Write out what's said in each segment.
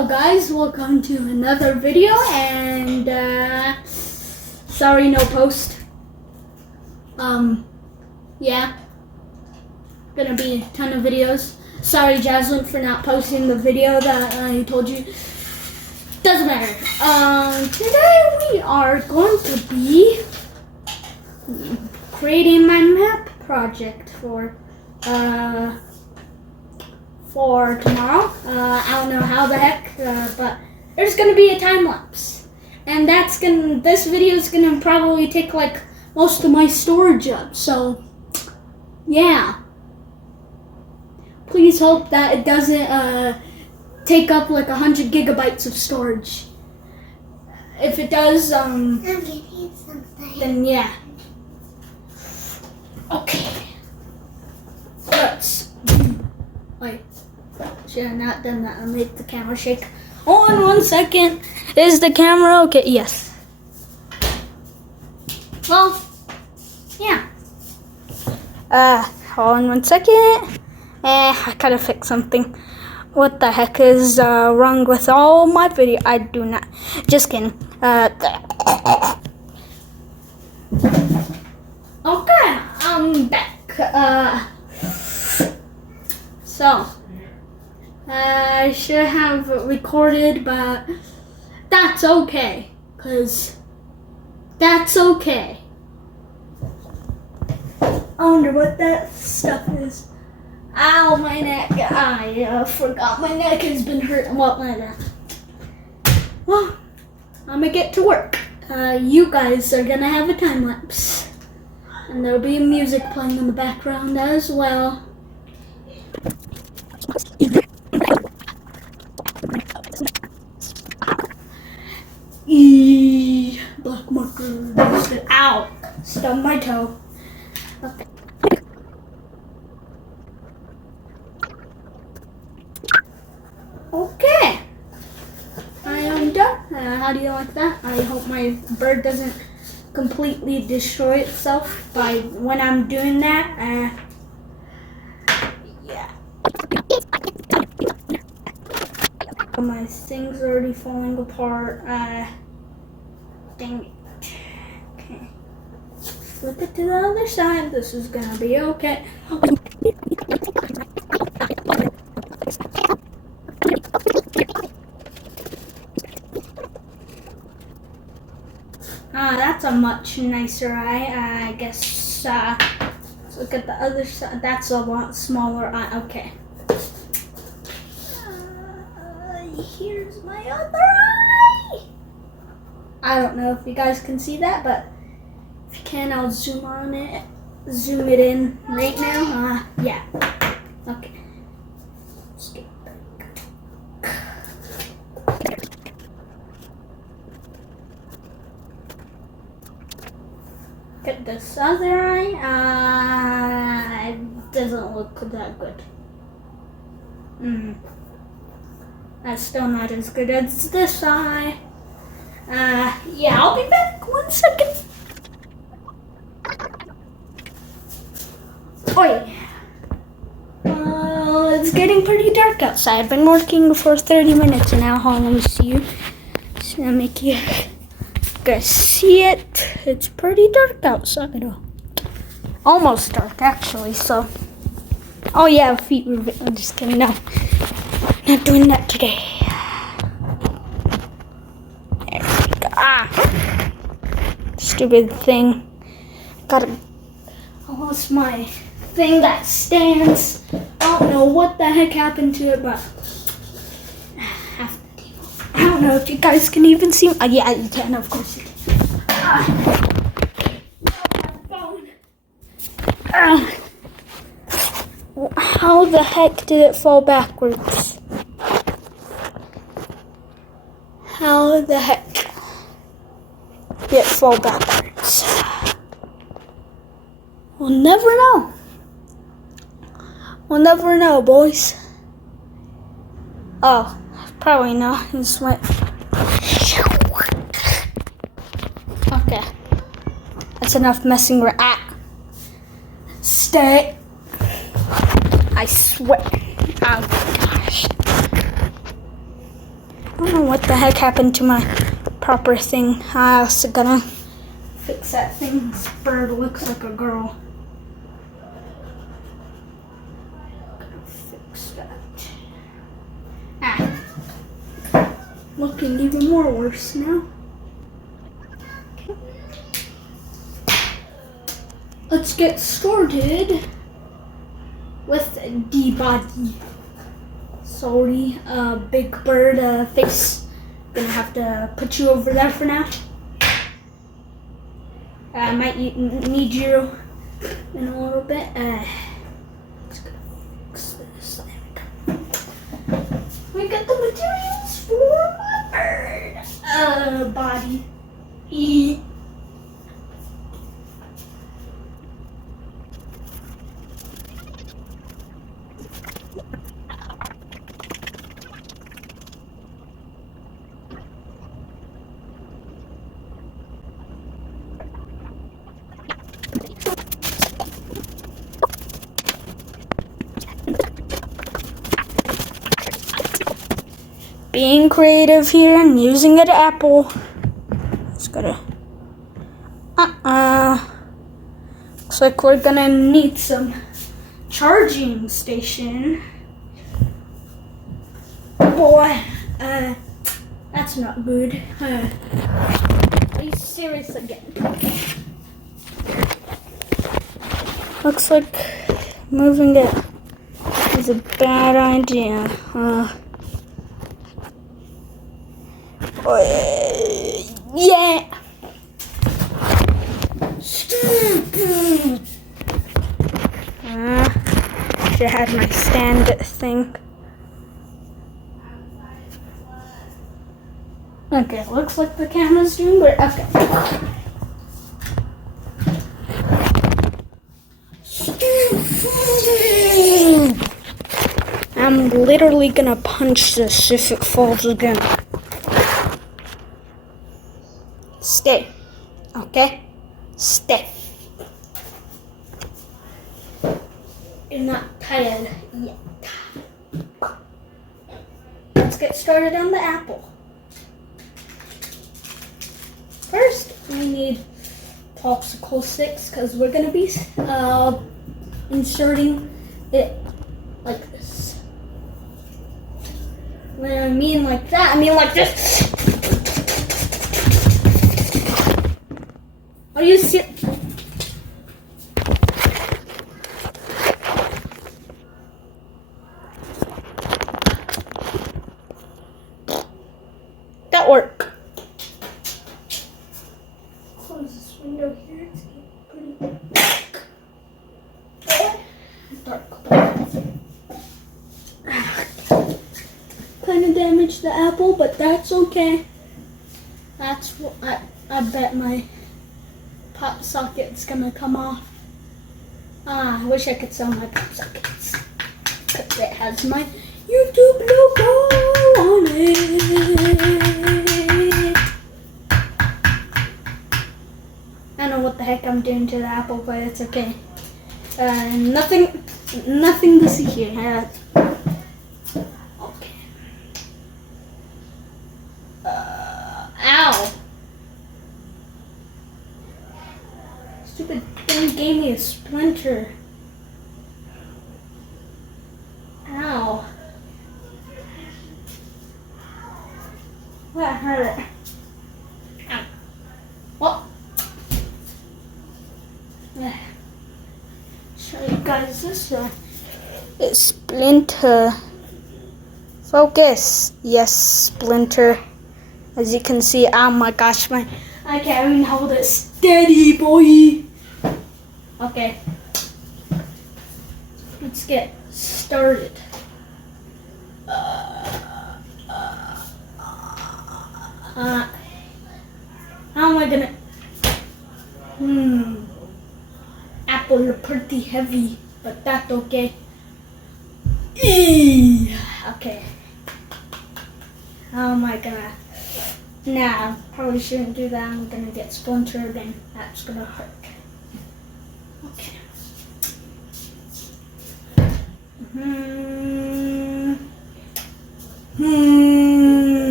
Hello guys, welcome to another video, and sorry no post. Yeah, gonna be a ton of videos. Sorry Jaslyn for not posting the video that I told you. Doesn't matter. Today we are going to be creating my map project for tomorrow. I don't know how the heck, but there's gonna be a time lapse, and this video is gonna probably take like most of my storage up. So yeah, please hope that it doesn't take up like 100 gigabytes of storage. If it does, I'm getting something. then yeah. Okay. Let's wait. Should have not done that. I'll make the camera shake. Hold on 1 second. Is the camera okay? Yes. Well, yeah. Hold on 1 second. I gotta fix something. What the heck is wrong with all my video? I do not. Just kidding. Okay, I'm back. So I should have recorded, but that's okay, cause that's okay. I wonder what that stuff is. Ow, my neck. I forgot my neck has been hurt. Well, I'm gonna get to work. You guys are gonna have a time lapse, and there'll be music playing in the background as well. Black marker. Ow! Stubbed my toe. Okay. Okay. I am done. How do you like that? I hope my bird doesn't completely destroy itself by when I'm doing that. Yeah. My thing's already falling apart. Dang it. Okay. Flip it to the other side. This is gonna be okay. That's a much nicer eye. I guess. Let's look at the other side. That's a lot smaller eye. Okay. Here's my other eye. I don't know if you guys can see that, but if you can, I'll zoom it in right now. Yeah. Okay. Let's get back. Get this other eye. It doesn't look that good. That's still not as good as this eye. Yeah, I'll be back 1 second. Oi. It's getting pretty dark outside. I've been working for 30 minutes now. Hold on, let me see you. Just gonna make you guys see it. It's pretty dark outside. Almost dark, actually, so. Oh yeah, feet were, I'm just kidding, no. Not doing that today. There we go. Stupid thing. I lost my thing that stands. I don't know what the heck happened to it, but half the table. I don't know if you guys can even see me. Yeah, you can, of course you can. How the heck did it fall backwards? How the heck did it fall backwards? We'll never know. We'll never know, boys. Oh, probably not. It just went. Okay. That's enough messing around. Stay. I swear. Oh gosh. Oh, what the heck happened to my proper thing? I was gonna fix that thing. This bird looks like a girl. Gonna fix that. Looking even more worse now. Okay. Let's get started with the body. Sorry, big bird face. Gonna have to put you over there for now. I might need you in a little bit. Just gonna fix this. There we go. We got the materials for my bird body. Being creative here and using an apple. Just gotta. Looks like we're gonna need some charging station. Boy, that's not good. Are you serious again? Looks like moving it is a bad idea. Yeah. Should have had my stand thing. Okay, looks like the camera's doing great. Okay. I'm literally gonna punch this if it falls again. Stay. Okay? Stay. You're not tired yet. Let's get started on the apple. First, we need popsicle sticks because we're going to be inserting it like this. When I mean like that, I mean like this. Are you serious? That worked. Close this window here. It's getting pretty dark. Kind of damaged the apple, but that's okay. That's what I bet my pop socket's gonna come off. I wish I could sell my pop sockets because it has my YouTube logo on it. I don't know what the heck I'm doing to the apple, but it's okay. Nothing to see here. Okay. Ow. Stupid thing gave me a splinter. Ow. That hurt. Ow. Well. Show you guys this splinter. Focus. Yes, splinter. As you can see, oh my gosh, I can't even hold it steady, boy. Okay, let's get started. How am I gonna? Apple are pretty heavy, but that's okay. Okay. How am I gonna? Nah, probably shouldn't do that. I'm gonna get splintered and that's gonna hurt. Okay.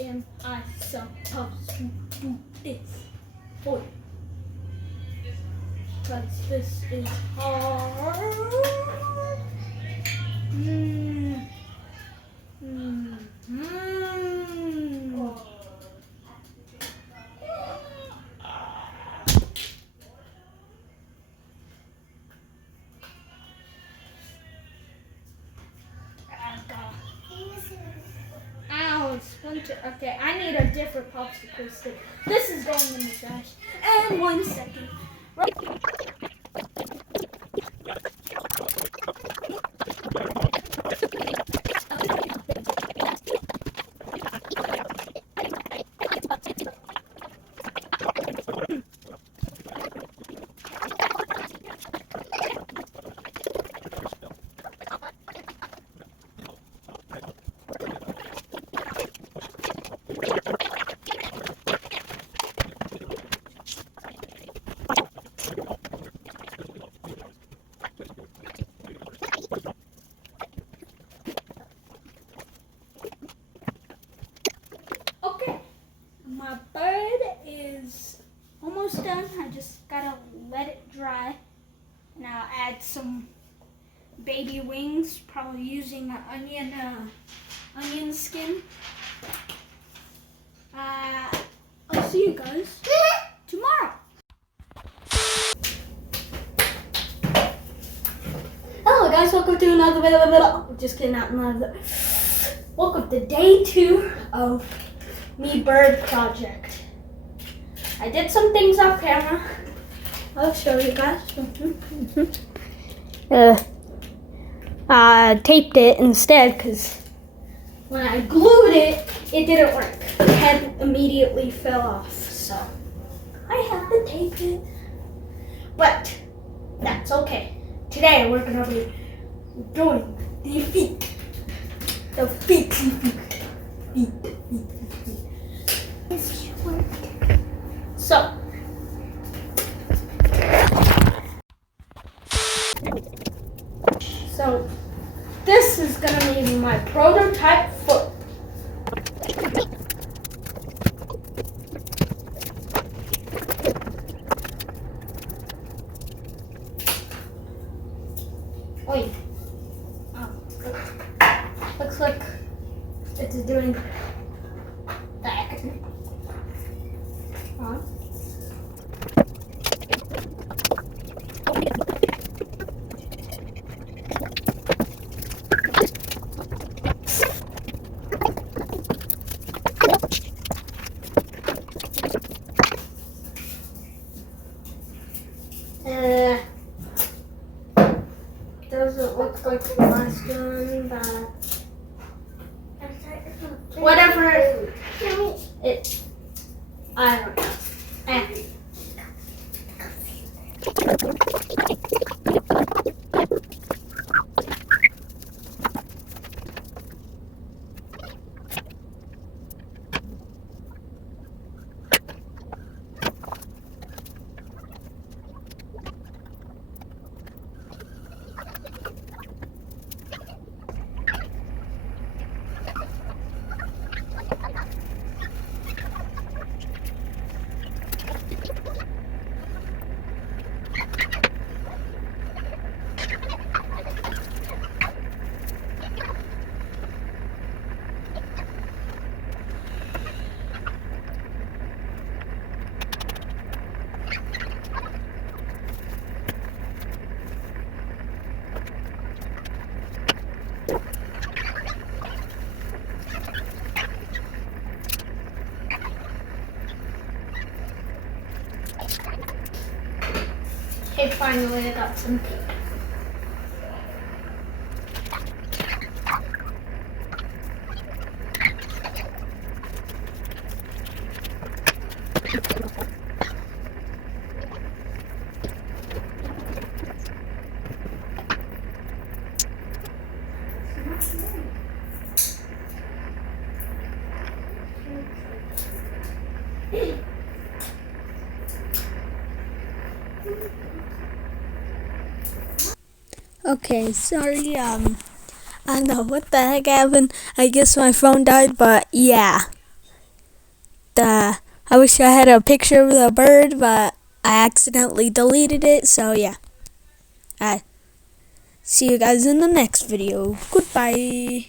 am I supposed to do this for? Cause this is hard. Ow, splinter. Okay, I need a different popsicle stick. This is going in the trash. And 1 second. Okay, my bird is almost done. I just gotta let it dry. And I'll add some baby wings, probably using an onion skin. I'll see you guys tomorrow. Hello guys, welcome to another video. Just kidding, not another. Welcome to day 2 of me bird project. I did some things off camera. I'll show you guys. Taped it instead because when I glued it, it didn't work. The head immediately fell off, so I have to tape it. But that's okay. Today we're gonna be doing the feet. The feet. So this is gonna be my prototype foot. Wait. Looks like it's doing that. Doesn't look like the last one, but whatever it, I don't know. Okay, finally I got some pink. Okay, sorry, I don't know what the heck happened. I guess my phone died, but yeah. I wish I had a picture of the bird, but I accidentally deleted it. So yeah. See you guys in the next video. Goodbye.